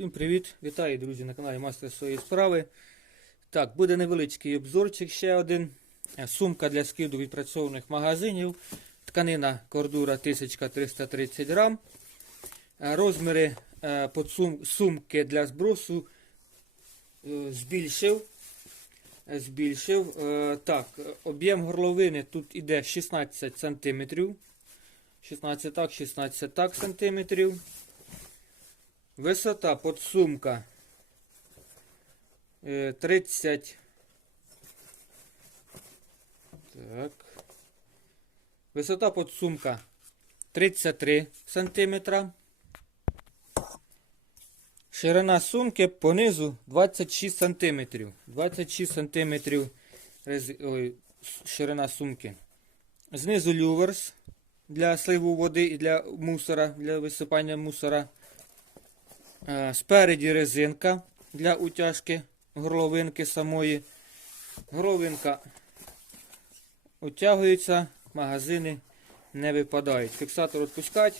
Всім привіт! Вітаю, друзі, на каналі Мастер своєї справи. Так, буде невеличкий обзорчик ще один. Е, Сумка для скиду відпрацьованих магазинів. Тканина кордура 1330 грам. Е, Розміри е, сумки для збросу збільшив. Збільшив. Так, об'єм горловини тут іде 16 см. 16 так, 16 так сантиметрів. Висота подсумка е, 30. Так. Висота подсумка 33 сантиметра. Ширина сумки понизу 26 сантиметрів. 26 сантиметрів рез- ой, ширина сумки. Знизу люверс для сливу води і для мусора, для висипання мусора. Е, Спереді резинка для утяжки горловинки самої. Горловинка утягується, магазини не випадають. Фіксатор відпускати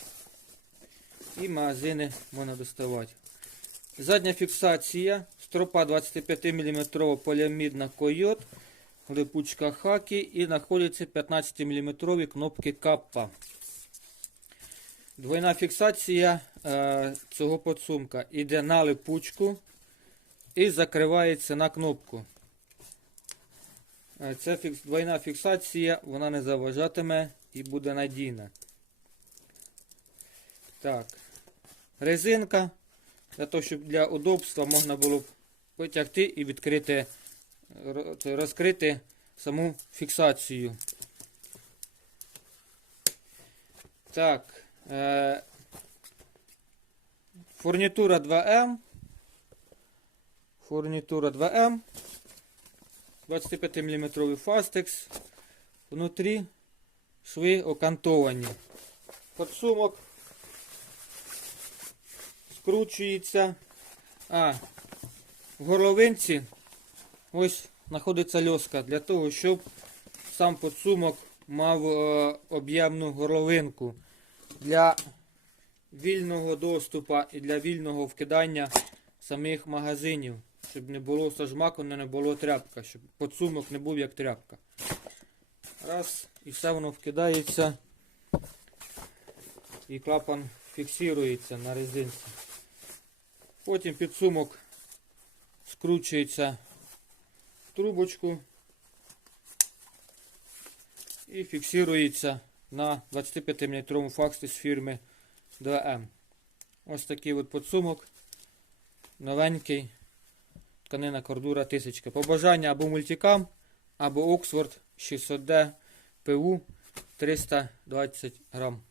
і магазини можна доставати. Задня фіксація, стропа 25 мм поліамідна койот, липучка хакі і знаходяться 15 мм кнопки каппа. Двойна фіксація е, цього подсумка йде на липучку і закривається на кнопку. Е, Це фікс, двойна фіксація, вона не заважатиме і буде надійна. Так. Резинка. Для того, щоб для удобства можна було б потягти і відкрити, розкрити саму фіксацію. Так. Е, фурнітура 2М. Фурнітура 2М. 25 мм фастекс. Внутрі шви окантовані. Подсумок скручується. А, в горловинці ось знаходиться льоска для того, щоб сам подсумок мав е, об'ємну горловинку для вільного доступу і для вільного вкидання самих магазинів, щоб не було сажмаку, не було тряпка, щоб подсумок не був як тряпка. Раз, і все воно вкидається, і клапан фіксується на резинці. Потім підсумок скручується в трубочку і фіксується на 25 мм факсі з фірми 2М. Ось такий от подсумок. Новенький. Тканина кордура 1000. Побажання або мультикам, або Оксфорд 600D PU 320 грам.